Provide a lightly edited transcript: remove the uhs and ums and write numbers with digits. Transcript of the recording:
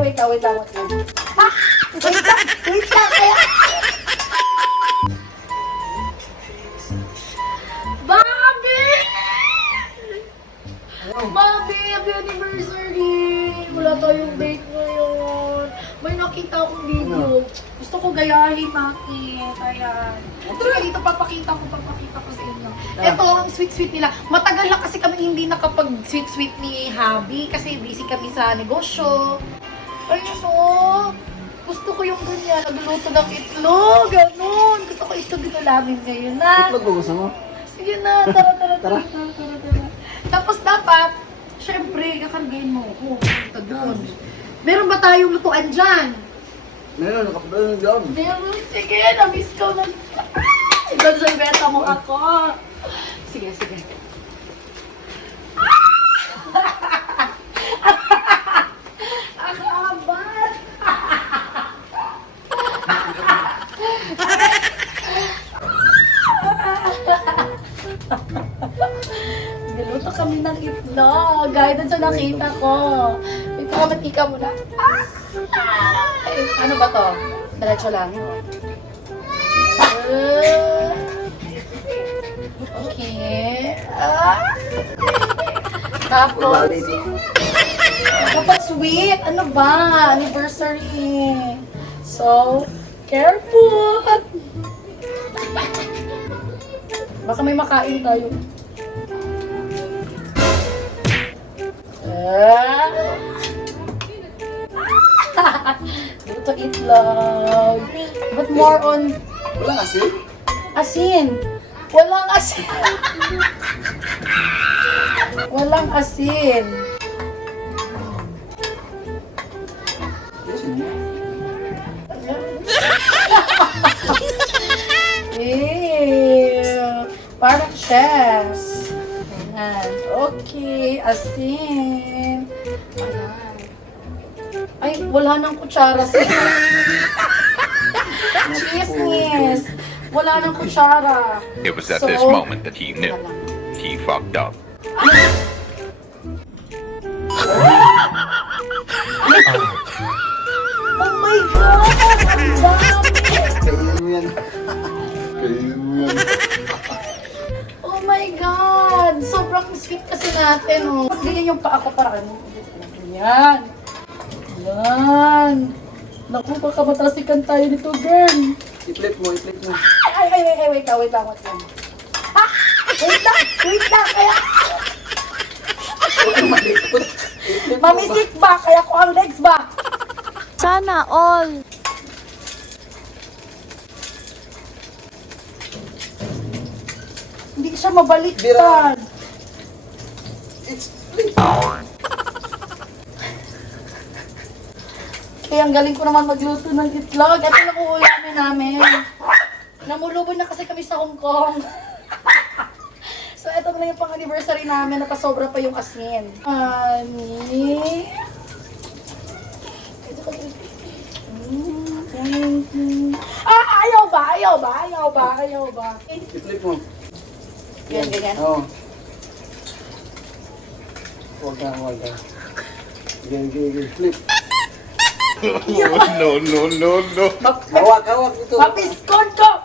Wait lang. Wait lang. Kaya... Bobby! Bobby, happy anniversary! Wala tayong date ngayon. May nakita akong video. Gusto ko gayahin, bakit? Ayan. Sige, dito papakita ko sa inyo. Ito, ang sweet-sweet nila. Matagal na kasi kami hindi nakapag-sweet-sweet ni Habi kasi busy kami sa negosyo. Ayun o. Gusto ko yung ganyan. Nagluluto ng itlog. Ganon. Gusto ko itlog dito namin ngayon na. Itlog ba gusto mo? Sige na. Tara. Tapos dapat, syempre, kakargain mo ako. Ito doon. Meron ba tayong lutuan dyan? Meron, nakapagdala ng job. Meron. Sige, na-miss ko na. Doon sa beta mo ako. Sige. Ang abat. Niluto kami ng itlog. Gaya dun sa nakita ko. Ito ka, matika mo na. Ay, ano ba to? Diretso lang. Okay. Tapos, dapat sweet. Ano ba? Anniversary. So, careful. Baka may makain tayo. Ito itlog. But more on Wala kasi. asin. Walang asin. Walang asin. Parang chefs. Ayan. Okay, asin. Ayan. Ay, wala nang kutsara. Chismis. Wala nang kutsara. It was at this moment that he knew he fucked up. Oh my God! Ang dami! Kainin mo yan. Kainin mo yan. Oh my God! Sobrang sweet kasi natin, oh. Ganyan yung paa ko para ano. Ganyan. Yan. Naku, baka matrasikan tayo nito, girl. I-flip mo. Ay, wait lang. Wait lang. Wait lang, kaya... Mamisik ba? Kaya ko ang legs ba? Sana all. Hindi siya mabaliktad. It's flip. Kaya ang galing ko naman magluto ng itlog. Ito lang uulamin namin. Namulubon na kasi kami sa Hong Kong. So, ito na yung pang-anniversary namin. Napasobra pa yung asin. Honey. Ayaw ba? I-flip mo. Ganyan. Oo. Huwag ka. Ganyan. Flip. No. Hawak ito. Mapiskon ko!